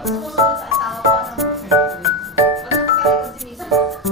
Sumusunod sa asawa ko, ano? Pag nakakalik ko si Misa,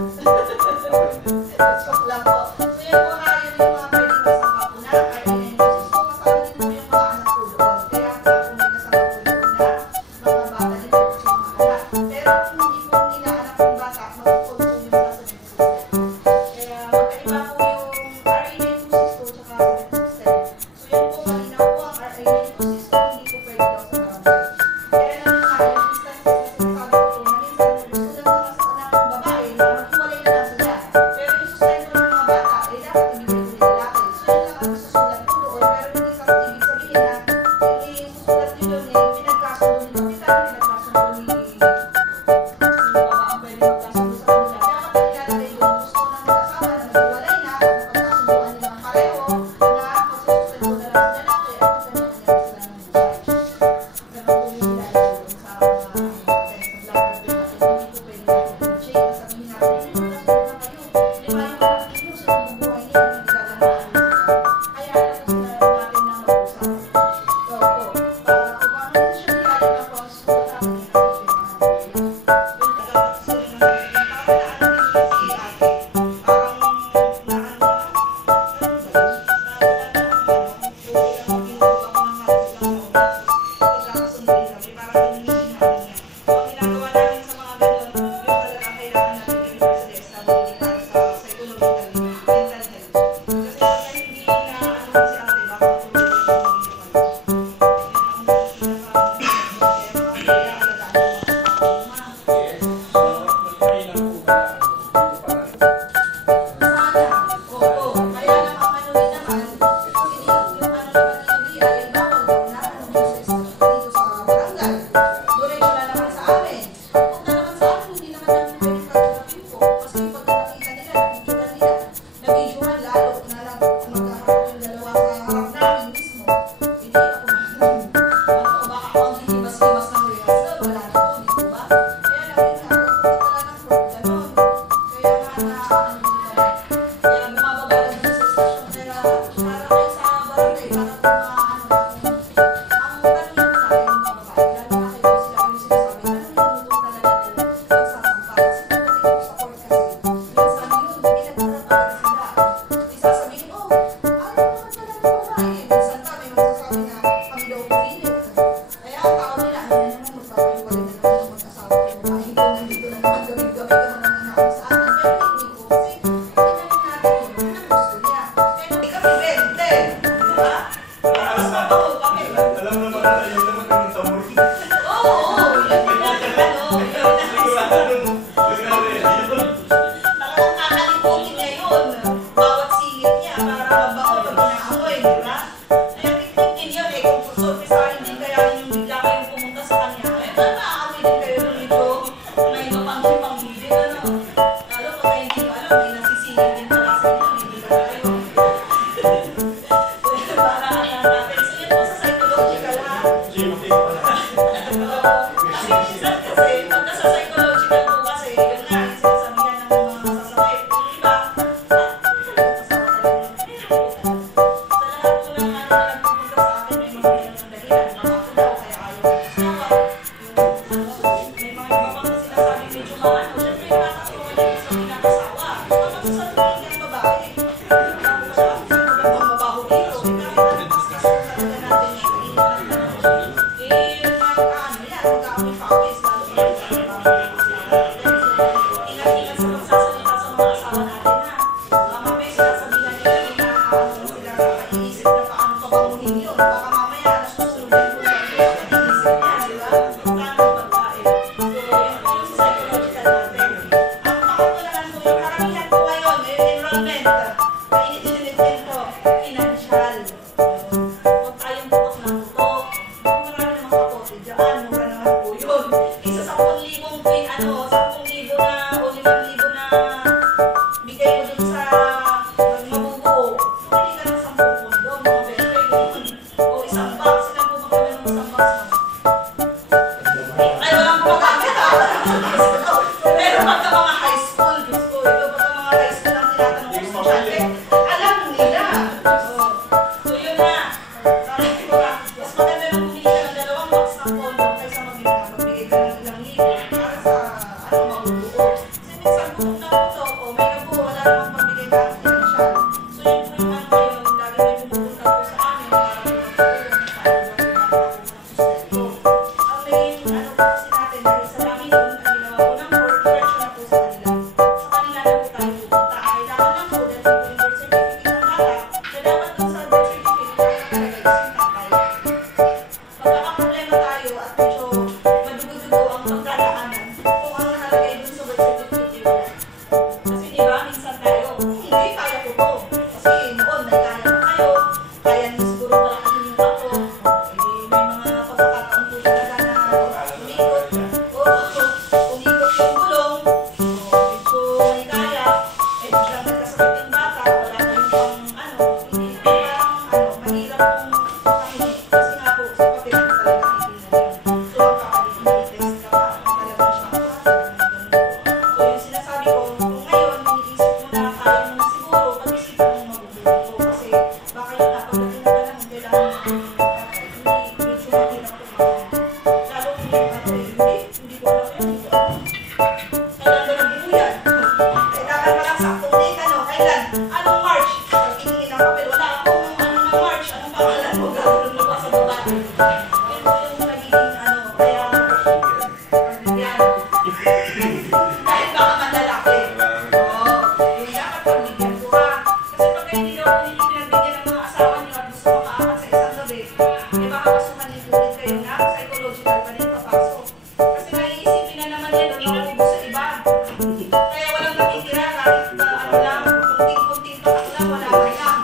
Kaya walang natitira kahit ano lang, kunting-kunting patak lang, wala ka lang.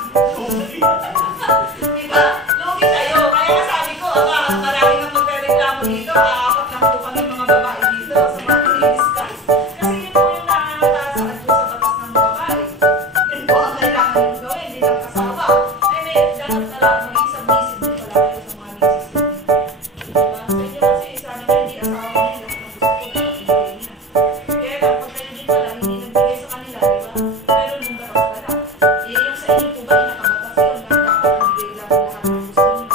Diba? Lugi kayo. Kaya sabi ko, marami nang magre-reklamo dito. Apat lang po kami mga babae dito sa mga i-discuss. Kasi yun po yung nakakataas sa batas ng babae. Yun po ang kailangan yung gawin, hindi lang kasama. Ay, may dapat na lang maging submissive din pala kayo sa mga misis ninyo. Diba? Sa inyo kasi, sabi ko, hindi asawa nila. Ang gusto ko na ibigay niya. Kaya lang, pag kayo din pala, hindi nagbigay sa kanila, diba? Pero nung batas pala. Eh, yung sa inyo po ba, nakabatas yun na dapat ibigay lang lahat ng gusto niyo.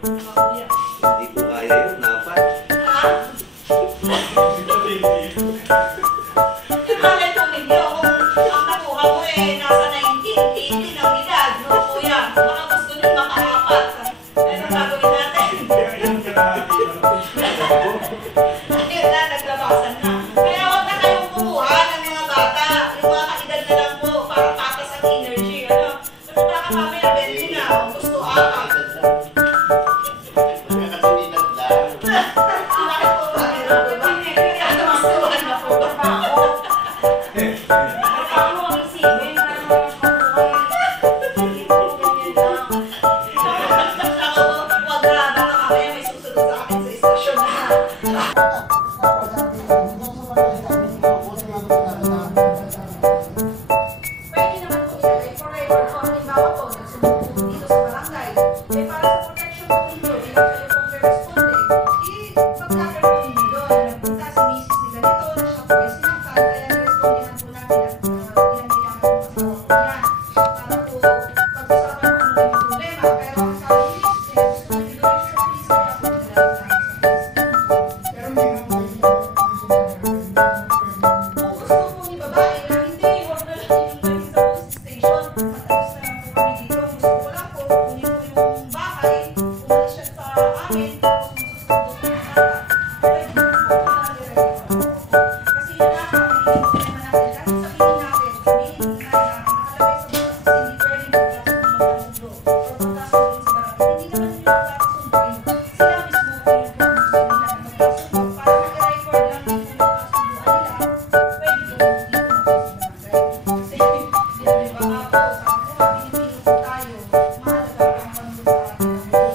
Mga kuya. Hindi ko kaya yun, dapat. Ha? Malay po ninyo kung ang nakuha mo nasa 19, 18 ang edad, no kuya? Baka gusto nyo makaapat. Ano gagawin natin? Ayun na, naglabasan na. Kaya huwag na kayong kumuha ng mga bata. Yung mga kaedad na lang po, para patas ang energy. Ano? Pero baka mamaya, 20 na. Gusto apat. Bakit po ba? Ano gustuhan na po ba ako? Ako ang isipin na hindi ko ganyan lang. Ako, wag na, baka mamaya may susunod sa akin sa istasyon na. Pwede naman po ilagay for record kung halimbawa po, nagsumbong po dito sa barangay. Eh, para sa protection po ninyo, eh, kayo pong responde. Eh, pag-cover po ninyo doon, na nagpunta si Mrs. ni ganito, na siya po ay sinaktan, kaya narespondihan po natin at pinaniyakan po asawa po yan. Para po, pag-usapan mo ano yung problema. Pero ang sabi ni Mrs. eh, gusto nyo dito sa police, kaya po nilalagay sa police. Kung gusto po ni babae na hindi, huwag na lang yung galing sa police station. Matayos na lang po kami dito. Gusto ko lang po, kunin ko yung bahay, umalis siya sa amin, tapos magsusundo ko ng bata. Pwede po po, nire-record po. Kasi yun na, hindi po naman natin. Kahit sabihin natin na nakalagay sa batas kasi hindi pwede magkasundo or magkasundo sa barangay. Hindi naman nila magkasunduin. Sila mismo po yung kung gusto nila na magkasundo. Para nag-record lang din kung magkasunduan nila, pwede po dito na po sa barangay. Kasi, di ba nga po, sabi ko nga, Pilipino po tayo, mahalaga ang bando sa ating po.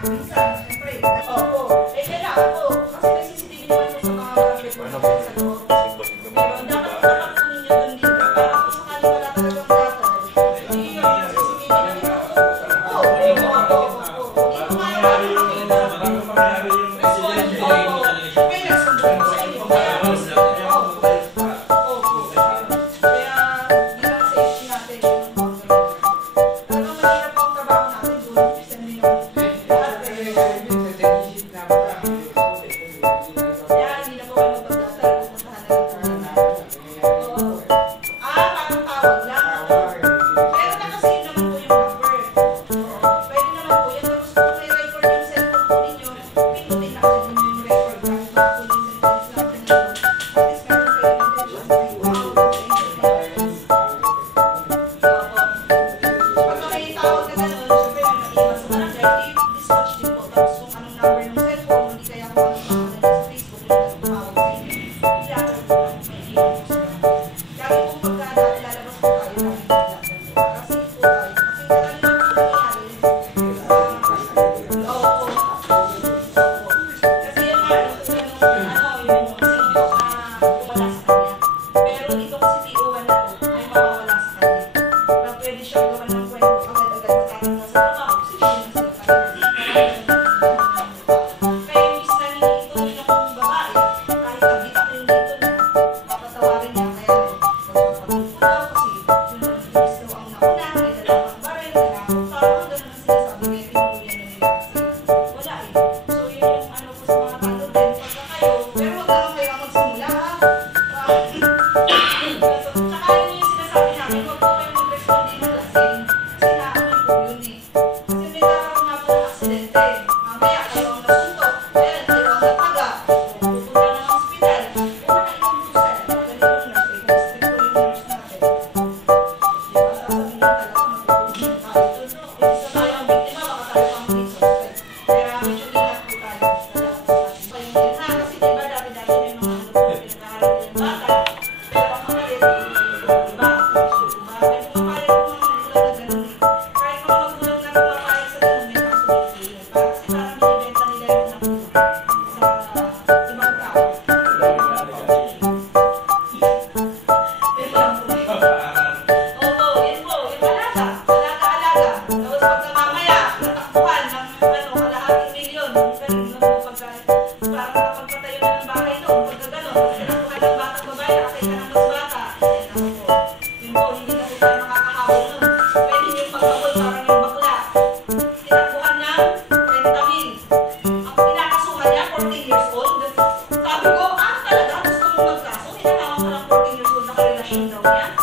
Minsan, siyempre, opo, eh kailangan po, kasi may CCTV naman po sa mga record sa loob. Pero dapat nakakunin nyo dun dito para kung sakali wala talagang data. Hindi yung CCTV na dito. Oo, dito nga po. Dito nga yung makikita. Oo, may nagsumbong ko sa inyo. Kaya, oo. Kaya, yun ang safety natin. Talagang mahirap ang trabaho natin doon. Kasi hindi naman. Kaya hindi na po kayo magdadala. Pupuntahan na lang po. Oo. Parang tawag lang. Pero naka-save naman po yung number. Pwede naman po yan. Tapos kung may record yung cellphone po ninyo, pindutin lang din ninyo yung record. Kahit po yung cellphone natin na yun. At least meron kayo yung intention na yung wow, interference. Opo. Pagka may tawag na gano'n, syempre may maiwan sa barangay, i-dispatch din po. Tapos kung anong number ng cellphone, hindi kaya kung anong pangalan sa Facebook, yung tumawag sa inyo. I-record po lang, may iwan po sila. Lagi pong pagka lalabas po tayo, lagi po dapat po. Para safe po tayo. Kasi lalo na po nangyayari. Oo. Kasi yung nga, yung sino wala sa kanya. Pero dito kasi TO1 na po, may mawawala sa kanya. Na pwede siyang gawan ng kwento, agad-agad matatanda sa trabaho, kasi yun ang sila kanya. Kaya imbis na hinihituloy na kung babae, kahit nabitak yung dito niya, papatawarin niya, kaya magpapagpapagpapag daw, kasi yun ang imbis daw ang nauna, may dalawang baril, dalawang tao, ganun ang sinasabi, kaya pinuluyan na nila kasi wala eh. So yun yung ano po sa mga talo din, pagka kayo, pero wag naman kayo ang magsimula ha. ka ng mas bata. Ayun ako po. Yun po, hindi na po tayo makakahabol nun. Pwede yung paghabol parang yung bakla. Tinakbuhan ng 30 mil. Ang pinakasuhan niya, 14 years old. Sabi ko, talaga, gusto mong magkaso? Hinanawa ka ng 14 years old na karelasyon daw niya.